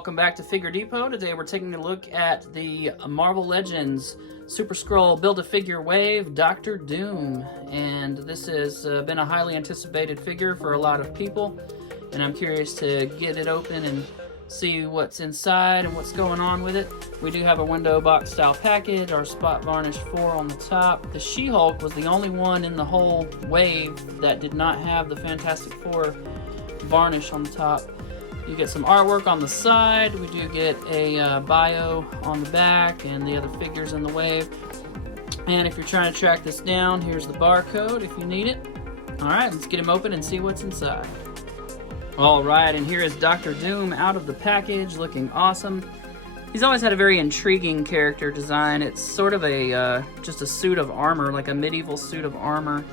welcome back to Figure Depot. Today we're taking a look at the Marvel Legends Super Skrull Build-A-Figure Wave Doctor Doom. And this has been a highly anticipated figure for a lot of people. And I'm curious to get it open and see what's inside and what's going on with it. We do have a window box style package, our spot varnish 4 on the top. The She-Hulk was the only one in the whole wave that did not have the Fantastic Four varnish on the top. You get some artwork on the side. We do get a bio on the back and the other figures in the wave. And if you're trying to track this down, here's the barcode if you need it. Alright, let's get him open and see what's inside. Alright, and here is Doctor Doom out of the package, looking awesome. He's always had a very intriguing character design. It's sort of a just a suit of armor, like a medieval suit of armor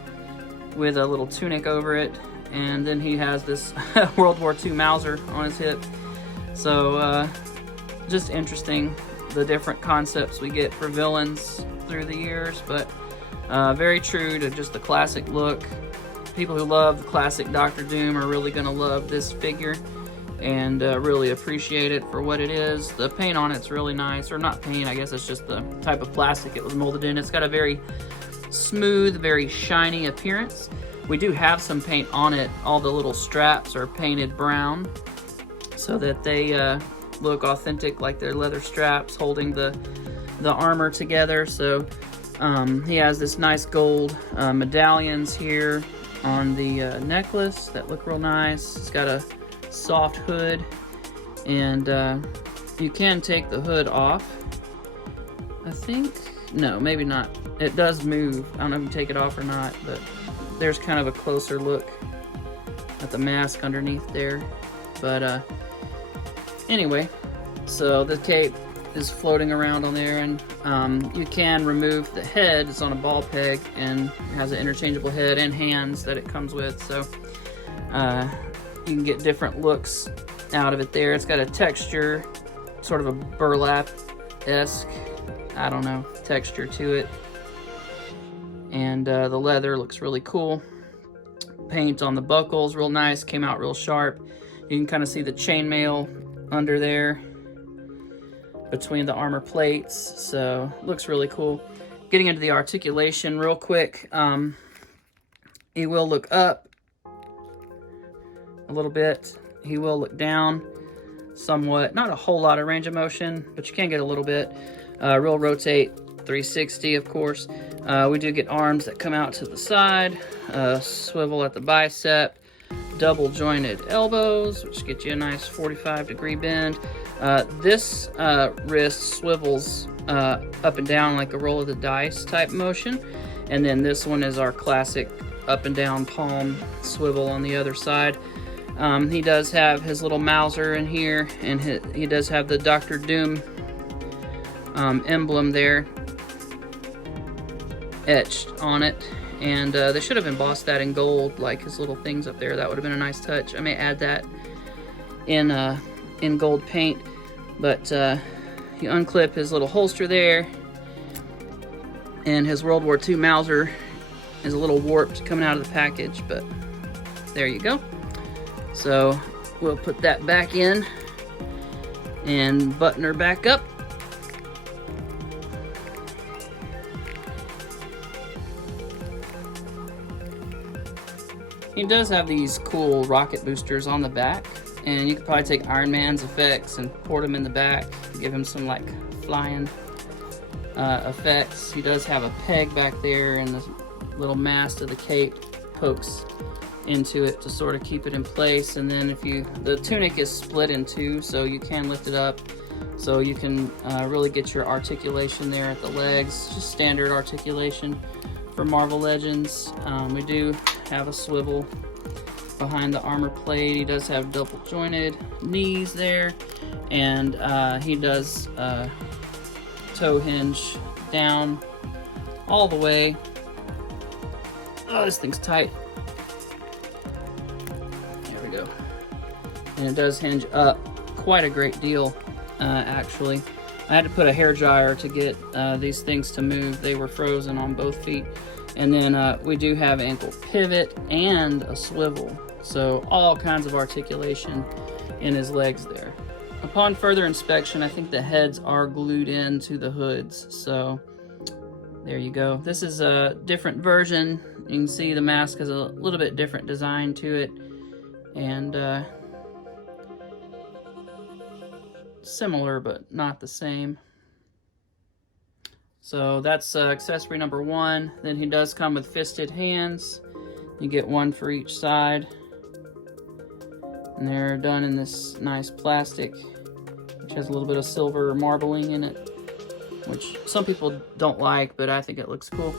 with a little tunic over it. And then he has this World War II Mauser on his hip. So, just interesting, the different concepts we get for villains through the years, but very true to just the classic look. People who love the classic Doctor Doom are really going to love this figure and really appreciate it for what it is. The paint on it's really nice, or not paint, I guess it's just the type of plastic it was molded in. It's got a very smooth, very shiny appearance. We do have some paint on it. All the little straps are painted brown so that they look authentic, like they're leather straps holding the armor together. So he has this nice gold medallions here on the necklace that look real nice. It's got a soft hood, and you can take the hood off, I think. No, maybe not. It does move. I don't know if you take it off or not, but there's kind of a closer look at the mask underneath there. But anyway, so the cape is floating around on there, and you can remove the head. It's on a ball peg and has an interchangeable head and hands that it comes with, so you can get different looks out of it there. It's got a texture, sort of a burlap-esque, I don't know, texture to it. And the leather looks really cool. Paint on the buckles, real nice, came out real sharp. You can kind of see the chainmail under there between the armor plates, so looks really cool. Getting into the articulation real quick, he will look up a little bit. He will look down somewhat. Not a whole lot of range of motion, but you can get a little bit. Real rotate 360, of course. We do get arms that come out to the side, swivel at the bicep, double jointed elbows, which get you a nice 45-degree bend. This wrist swivels up and down like a roll of the dice type motion, and then this one is our classic up and down palm swivel on the other side. He does have his little Mauser in here, and he does have the Doctor Doom emblem there etched on it, and they should have embossed that in gold, like his little things up there. That would have been a nice touch. I may add that in gold paint. But you unclip his little holster there, and his World War II Mauser is a little warped coming out of the package, but there you go. So we'll put that back in and button her back up. He does have these cool rocket boosters on the back, and you could probably take Iron Man's effects and port them in the back, give him some like flying effects. He does have a peg back there, and the little mast of the cape pokes into it to sort of keep it in place. And then the tunic is split in two, so you can lift it up, so you can really get your articulation there at the legs, just standard articulation for Marvel Legends. We do have a swivel behind the armor plate. He does have double jointed knees there, and he does toe hinge down all the way. Oh, this thing's tight. There we go. And it does hinge up quite a great deal, actually. I had to put a hair dryer to get these things to move. They were frozen on both feet. And then we do have ankle pivot and a swivel. So all kinds of articulation in his legs there. Upon further inspection, I think the heads are glued into the hoods, so there you go. This is a different version. You can see the mask has a little bit different design to it, and similar but not the same. So that's accessory number 1. Then he does come with fisted hands. You get one for each side. And they're done in this nice plastic, which has a little bit of silver marbling in it, which some people don't like, but I think it looks cool.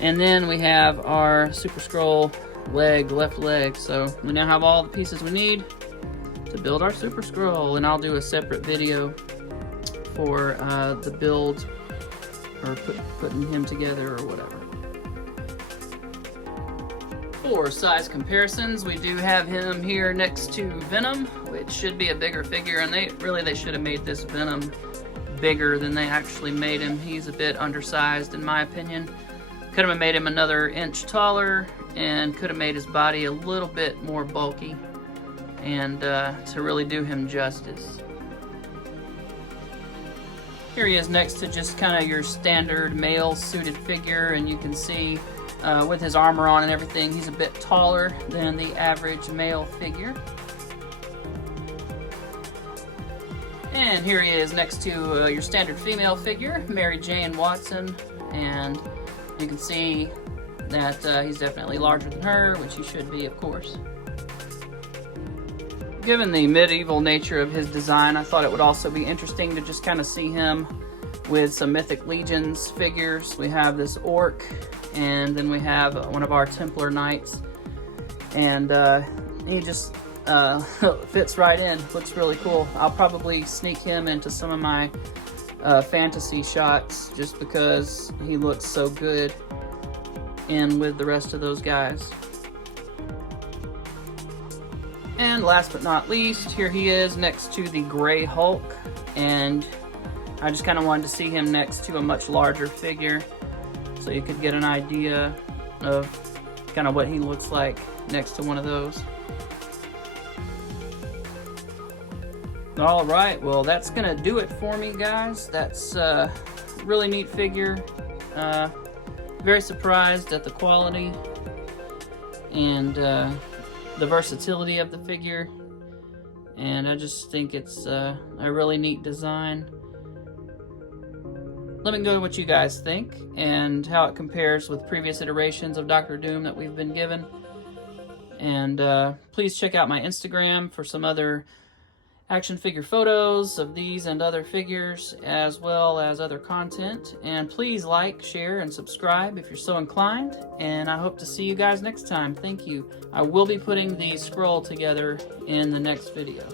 And then we have our Super Skrull left leg. So we now have all the pieces we need to build our Super Skrull, and I'll do a separate video for the build, or putting him together or whatever. For size comparisons, we do have him here next to Venom, which should be a bigger figure, and they should have made this Venom bigger than they actually made him. He's a bit undersized in my opinion. Could have made him another inch taller, and could have made his body a little bit more bulky, and to really do him justice. Here he is next to just kind of your standard male suited figure, and you can see with his armor on and everything, he's a bit taller than the average male figure. And here he is next to your standard female figure, Mary Jane Watson, and you can see that he's definitely larger than her, which he should be, of course. Given the medieval nature of his design, I thought it would also be interesting to just kind of see him with some Mythic Legions figures. We have this orc, and then we have one of our Templar Knights, and he just fits right in. Looks really cool. I'll probably sneak him into some of my fantasy shots just because he looks so good in with the rest of those guys. And last but not least, here he is next to the Grey Hulk, and I just kind of wanted to see him next to a much larger figure so you could get an idea of kind of what he looks like next to one of those. Alright, well that's gonna do it for me, guys. That's a really neat figure. Very surprised at the quality and the versatility of the figure, and I just think it's a really neat design. Let me know what you guys think and how it compares with previous iterations of Dr. Doom that we've been given. And please check out my Instagram for some other action figure photos of these and other figures, as well as other content. And please like, share, and subscribe if you're so inclined. And I hope to see you guys next time. Thank you. I will be putting the scroll together in the next video.